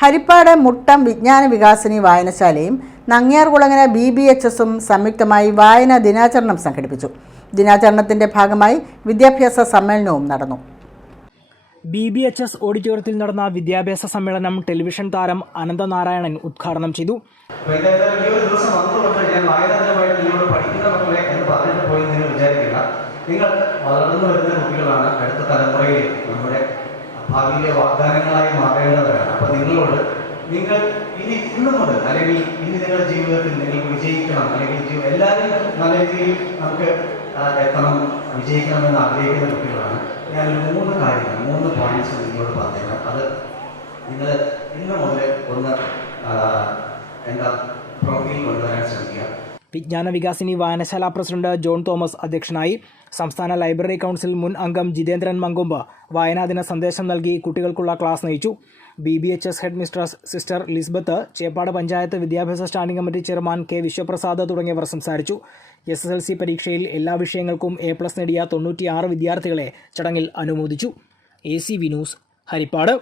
ഹരിപ്പാട് മുട്ടം വിജ്ഞാന വികാസിനി വായനശാലയും നങ്ങ്യാർകുളങ്ങര BBHSഉം സംയുക്തമായി വായനാ ദിനാചരണം സംഘടിപ്പിച്ചു. ദിനാചരണത്തിന്റെ ഭാഗമായി വിദ്യാഭ്യാസ സമ്മേളനവും നടന്നു. BBHS ഓഡിറ്റോറിയത്തിൽ നടന്ന വിദ്യാഭ്യാസ സമ്മേളനം ടെലിവിഷൻ താരം അനന്തനാരായണൻ ഉദ്ഘാടനം ചെയ്തു. നിങ്ങൾ വളർന്നു വരുന്ന കുട്ടികളാണ്, അടുത്ത തലമുറയിൽ നമ്മുടെ ഭാവിയിലെ വാഗ്ദാനങ്ങളായി മാറേണ്ടവരാണ്. അപ്പോൾ നിങ്ങൾ ഇന്ന് മുതൽ അല്ലെങ്കിൽ ഇനി നിങ്ങളുടെ ജീവിതത്തിൽ നിങ്ങൾക്ക് വിജയിക്കണം, അല്ലെങ്കിൽ എല്ലാവരും നല്ല രീതിയിൽ നമുക്ക് വിജയിക്കണമെന്ന് ആഗ്രഹിക്കുന്ന കുട്ടികളാണ്. ഞാൻ 3 പോയിന്റ്സ് നിങ്ങളോട് പറഞ്ഞുതരാം. അത് നിങ്ങൾ ഇന്ന് മുതൽ ഒന്ന് പ്രവൃത്തിയിൽ കൊണ്ടുവരാൻ ശ്രമിക്കുക. വിജ്ഞാന വികാസിനി വായനശാല പ്രസിഡന്റ് ജോൺ തോമസ് അധ്യക്ഷനായി. സംസ്ഥാന ലൈബ്രറി കൗൺസിൽ മുൻ അംഗം ജിതേന്ദ്രൻ മങ്കൊമ്പ് വായനാദിന സന്ദേശം നൽകി കുട്ടികൾക്കുള്ള ക്ലാസ് നയിച്ചു. BBHS head mistress sister Lisbeth, Cheppad panchayat വിദ്യാഭ്യാസ standing committee chairman K. Viswaprasad തുടങ്ങിയവർ സംസാരിച്ചു. SSLC പരീക്ഷയിൽ എല്ലാ വിഷയങ്ങൾക്കും A+ നേടിയ 96 വിദ്യാർത്ഥികളെ ചടങ്ങിൽ അനുമോദിച്ചു. ACV news, Harippad.